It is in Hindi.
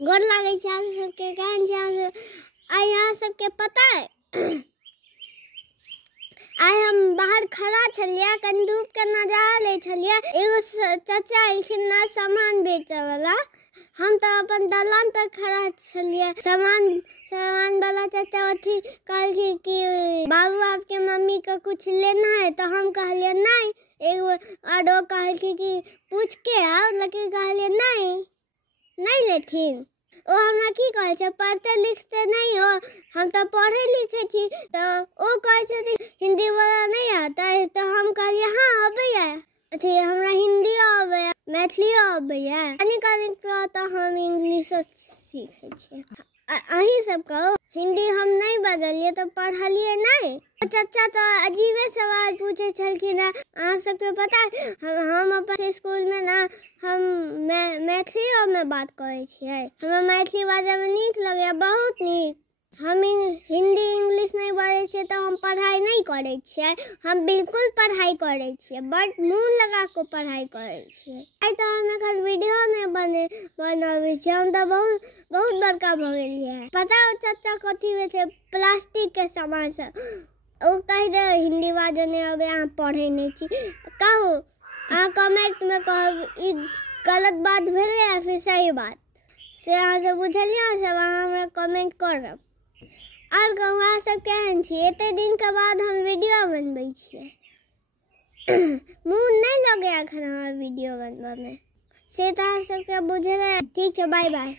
गोर लागे छै अहाँ सबके, केहन छै अहाँ सब? आइ अहाँ सबके पता है आइ हम बाहर खड़ा छलियै, कनी धूप के नजारा ले छलियै, एगो चाचा एलखिन ना सामान बेचे वाला। हम तो अपन दलान पर खड़ा छलियै, सामान वाला चाचा अथी कहलखिन कि बाबू आपके मम्मी को कुछ लेना है, तो हम कहलिए नहीं। एगो और वो कहलखिन कि पूछ के आओ, लेकिन कहलिए नहीं लेथिन। ओ हमरा की कहै छै, पढ़ते लिखते नहीं हो? हम तो पढ़े लिखे छी। तो ओ कहै छै हिंदी वाला नहीं आता है, तो हम कहलिए हाँ अबैया, अथी हमरा हिंदी अबैया, मैथिली अबैया, कनी तो हम इंग्लिश सीखे छी। अहीं सब कहो, हिंदी हम नहीं बदलिए तो पढ़लिए नहीं। चाचा तो अजीबे सवाल पूछे छलखिन। अहाँ सबके पता हम अपन स्कूल में ना हम मैथिली में बात करे छियै। हमरा मैथिली बाजे में नीक लगैया, बहुत नीक। हम हिंदी इंग्लिश नहीं बाजै छियै तो हम पढ़ाई नहीं करे छियै। हम बिल्कुल पढ़ाई करे छियै, बट मुंह लगा के पढ़ाई करे छियै। आई तो हम एखन वीडियो नहीं बनावे छियै, हम तो बहुत बड़का भ गेलियै। पता हो चाचा कथी में छै? प्लास्टिक के सामान से। ओ कह दे हिंदी बाजे नहीं आबे, अहाँ पढ़े नहीं छी। कहू अहाँ कमेंट में कहब ई गलत बात भेले या फिर सही बात, से अहाँ सब बुझलियै सब, अहाँ हमरा कमेंट करब। और कहू अहाँ सब केहन छी? एते दिन के बाद हम वीडियो बनबै छियै। मुंह नहीं लगे अखन हमरा वीडियो बनबे में, से तो अहाँ सबके बुझले। ठीक है, बाय बाय।